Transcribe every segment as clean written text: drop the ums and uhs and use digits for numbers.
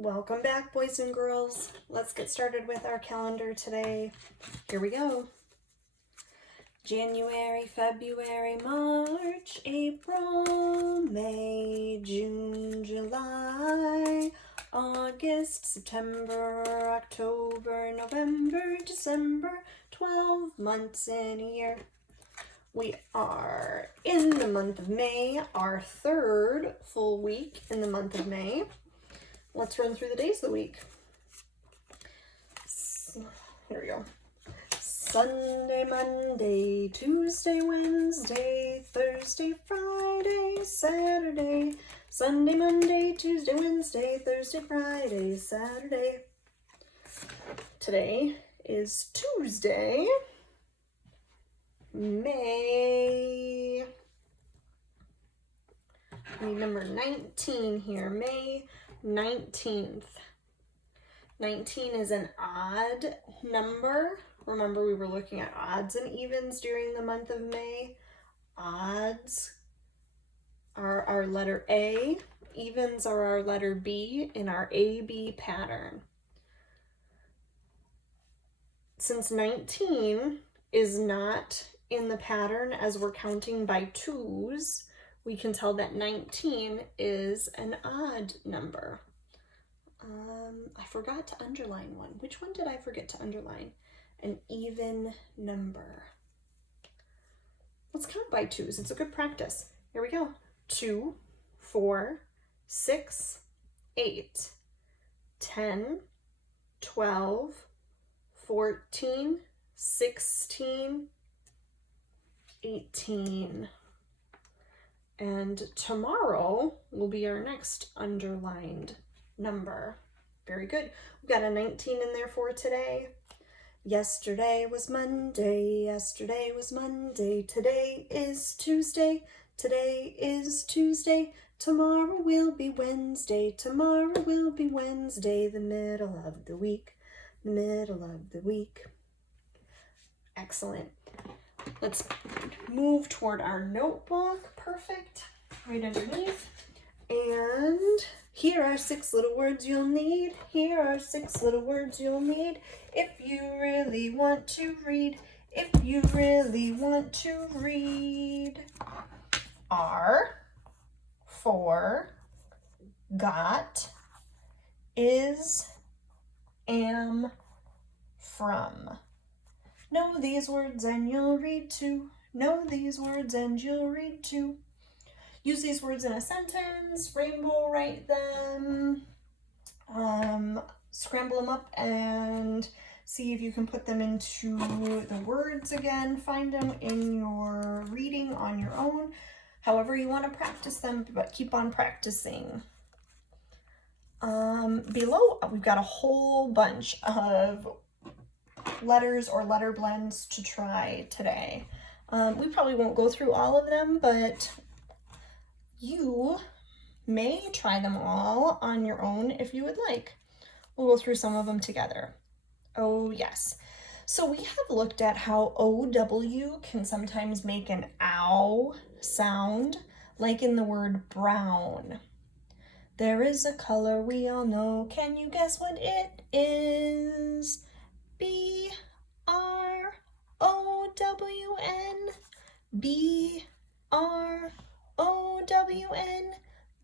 Welcome back, boys and girls. Let's get started with our calendar today. Here we go. January, February, March, April, May, June, July, August, September, October, November, December, 12 months in a year. We are in the month of May, our third full week in the month of May. Let's run through the days of the week. Here we go. Sunday, Monday, Tuesday, Wednesday, Thursday, Friday, Saturday. Sunday, Monday, Tuesday, Wednesday, Thursday, Friday, Saturday. Today is Tuesday, May. I need number 19 here. May 19th. 19 is an odd number. Remember, we were looking at odds and evens during the month of May. Odds are our letter A. Evens are our letter B in our AB pattern. Since 19 is not in the pattern as we're counting by twos, we can tell that 19 is an odd number. I forgot to underline one. Which one did I forget to underline? An even number. Let's count by twos. It's a good practice. Here we go. 2, 4, 6, 8, 10, 12, 14, 16, 18. And tomorrow will be our next underlined number. Very good. We've got a 19 in there for today. Yesterday was Monday. Yesterday was Monday. Today is Tuesday. Today is Tuesday. Tomorrow will be Wednesday. Tomorrow will be Wednesday. The middle of the week. The middle of the week. Excellent. Let's move toward our notebook. Perfect. Right underneath. And here are 6 little words you'll need. Here are 6 little words you'll need if you really want to read. If you really want to read. Are, for, got, is, am, from. Know these words and you'll read too. Know these words and you'll read too. Use these words in a sentence, rainbow write them, scramble them up and see if you can put them into the words again. Find them in your reading on your own, however you want to practice them, but keep on practicing. Below, we've got a whole bunch of letters or letter blends to try today. We probably won't go through all of them, but you may try them all on your own if you would like. We'll go through some of them together. Oh, yes. So we have looked at how OW can sometimes make an ow sound, like in the word brown. There is a color we all know. Can you guess what it is? B-R-O-W-N. B-R-O-W-N.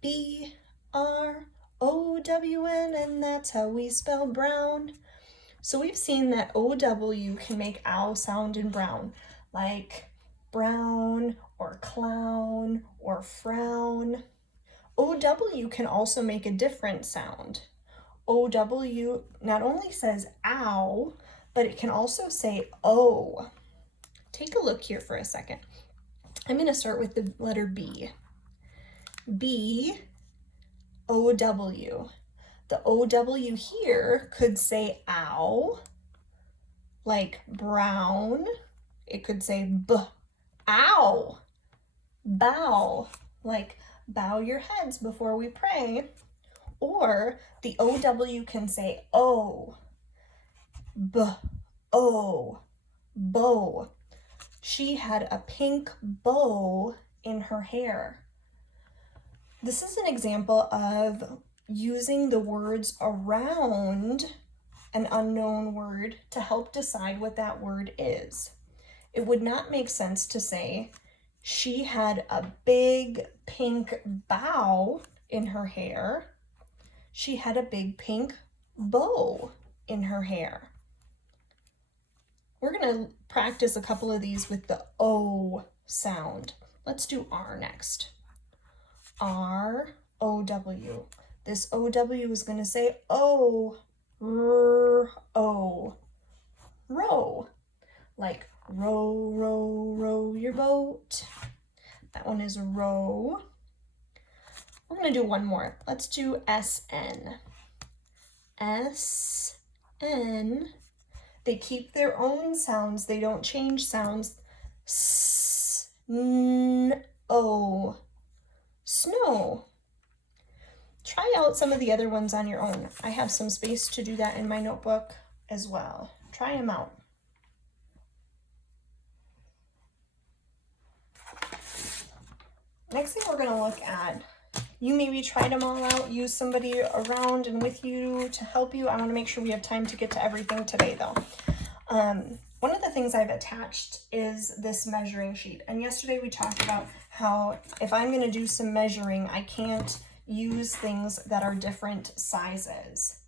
B-R-O-W-N. And that's how we spell brown. So we've seen that OW can make ow sound in brown, like brown or clown or frown. OW can also make a different sound. OW not only says ow, but it can also say O. Take a look here for a second. I'm going to start with the letter B. B-O-W. The OW here could say ow, like brown. It could say b, ow, bow, like bow your heads before we pray. Or the OW can say O, b-o, bow. She had a pink bow in her hair. This is an example of using the words around an unknown word to help decide what that word is. It would not make sense to say, she had a big pink bow in her hair. She had a big pink bow in her hair. We're going to practice a couple of these with the O sound. Let's do R next. R-O-W. This O-W is going to say O, R-O, row. Like row, row, row your boat. That one is row. We're going to do one more. Let's do S-N. S-N. They keep their own sounds. They don't change sounds. S-N-O. Snow. Try out some of the other ones on your own. I have some space to do that in my notebook as well. Try them out. Next thing we're going to look at, you maybe tried them all out, use somebody around and with you to help you. I want to make sure we have time to get to everything today though. One of the things I've attached is this measuring sheet. And yesterday we talked about how if I'm going to do some measuring, I can't use things that are different sizes.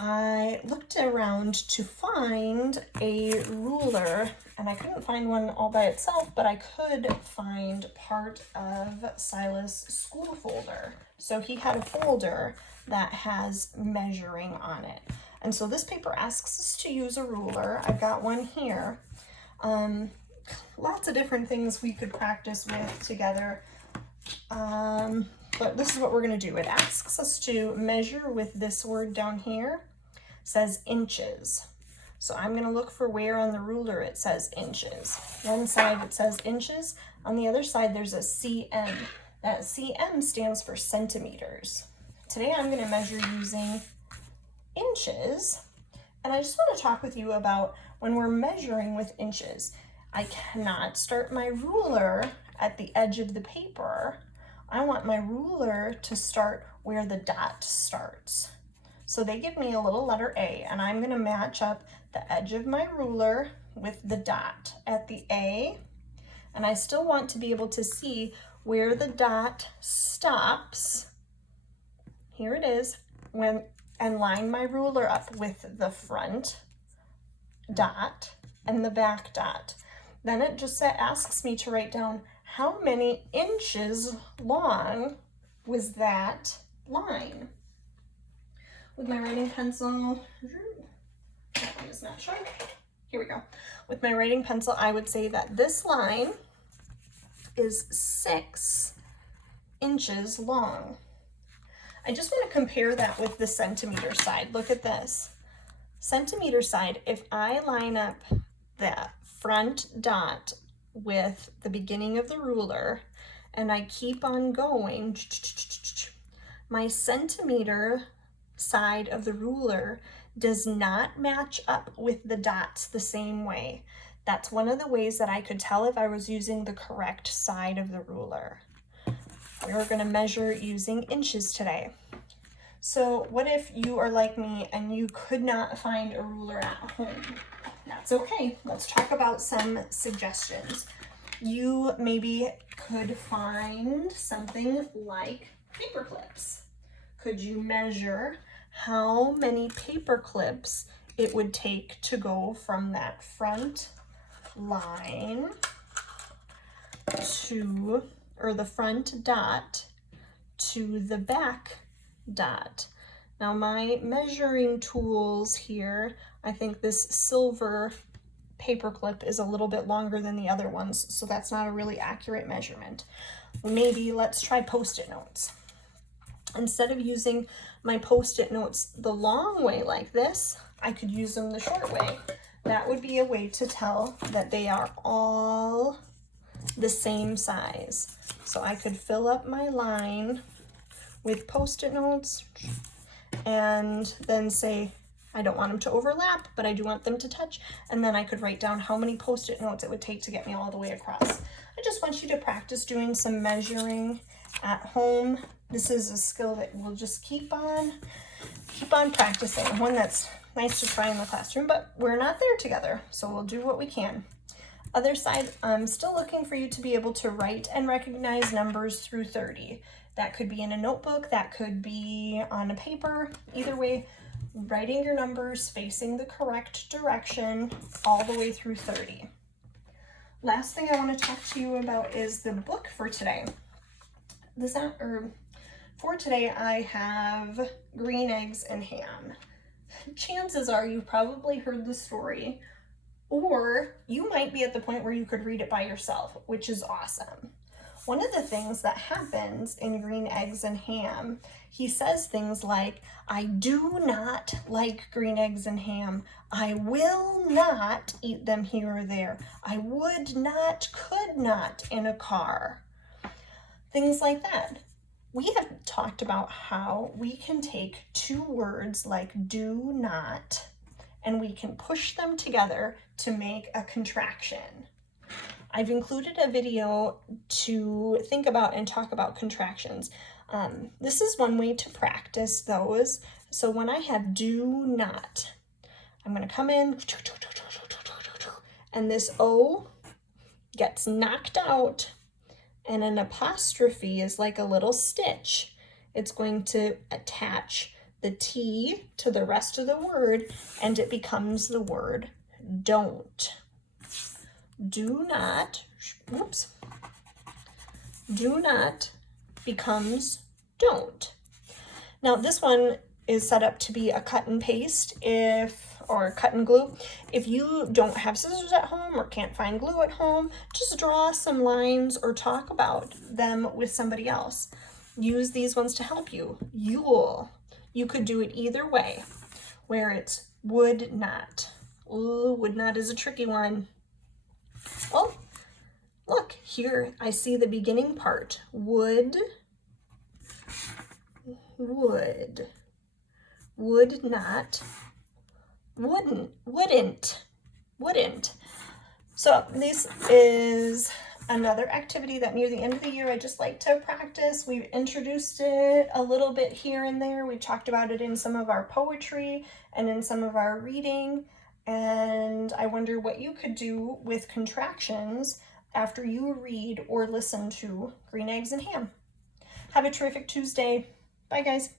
I looked around to find a ruler, and I couldn't find one all by itself, but I could find part of Silas' school folder. So he had a folder that has measuring on it. And so this paper asks us to use a ruler. I've got one here. Lots of different things we could practice with together. But this is what we're going to do. It asks us to measure with this word down here. It says inches. So I'm going to look for where on the ruler it says inches. One side it says inches. On the other side there's a cm. That cm stands for centimeters. Today I'm going to measure using inches. And I just want to talk with you about when we're measuring with inches. I cannot start my ruler at the edge of the paper. I want my ruler to start where the dot starts. So they give me a little letter A, and I'm going to match up the edge of my ruler with the dot at the A. And I still want to be able to see where the dot stops. Here it is. And line my ruler up with the front dot and the back dot. Then it just asks me to write down how many inches long was that line. With my writing pencil, that one is not sharp. Here we go. With my writing pencil, I would say that this line is 6 inches long. I just want to compare that with the centimeter side. Look at this. Centimeter side, if I line up that front dot with the beginning of the ruler and I keep on going, my centimeter side of the ruler does not match up with the dots the same way. That's one of the ways that I could tell if I was using the correct side of the ruler. We're going to measure using inches today. So what if you are like me and you could not find a ruler at home? That's okay. Let's talk about some suggestions. You maybe could find something like paper clips. Could you measure how many paper clips it would take to go from that front line to, or the front dot to the back dot? Now my measuring tools here, I think this silver paper clip is a little bit longer than the other ones, so that's not a really accurate measurement. Maybe let's try Post-it notes. Instead of using my Post-it notes the long way like this, I could use them the short way. That would be a way to tell that they are all the same size. So I could fill up my line with Post-it notes and then say, I don't want them to overlap, but I do want them to touch. And then I could write down how many Post-it notes it would take to get me all the way across. I just want you to practice doing some measuring at home. This is a skill that we'll just keep on practicing. One that's nice to try in the classroom, but we're not there together, so we'll do what we can. Other side, I'm still looking for you to be able to write and recognize numbers through 30. That could be in a notebook, that could be on a paper. Either way, writing your numbers facing the correct direction all the way through 30. Last thing I want to talk to you about is the book for today. For today, I have Green Eggs and Ham. Chances are you've probably heard the story, or you might be at the point where you could read it by yourself, which is awesome. One of the things that happens in Green Eggs and Ham, he says things like, I do not like green eggs and ham. I will not eat them here or there. I would not, could not in a car. Things like that. We have talked about how we can take two words like do not and we can push them together to make a contraction. I've included a video to think about and talk about contractions. This is one way to practice those. So when I have do not, I'm going to come in and this O gets knocked out, and an apostrophe is like a little stitch. It's going to attach the T to the rest of the word and it becomes the word don't. Do not, whoops, do not becomes don't. Now this one is set up to be a cut and paste or cut and glue. If you don't have scissors at home or can't find glue at home, just draw some lines or talk about them with somebody else. Use these ones to help you. You could do it either way, where it's would not. Ooh, would not is a tricky one. Oh, look, here I see the beginning part. Would not, wouldn't. So this is another activity that near the end of the year I just like to practice. We've introduced it a little bit here and there. We talked about it in some of our poetry and in some of our reading. And I wonder what you could do with contractions after you read or listen to Green Eggs and Ham. Have a terrific Tuesday. Bye, guys.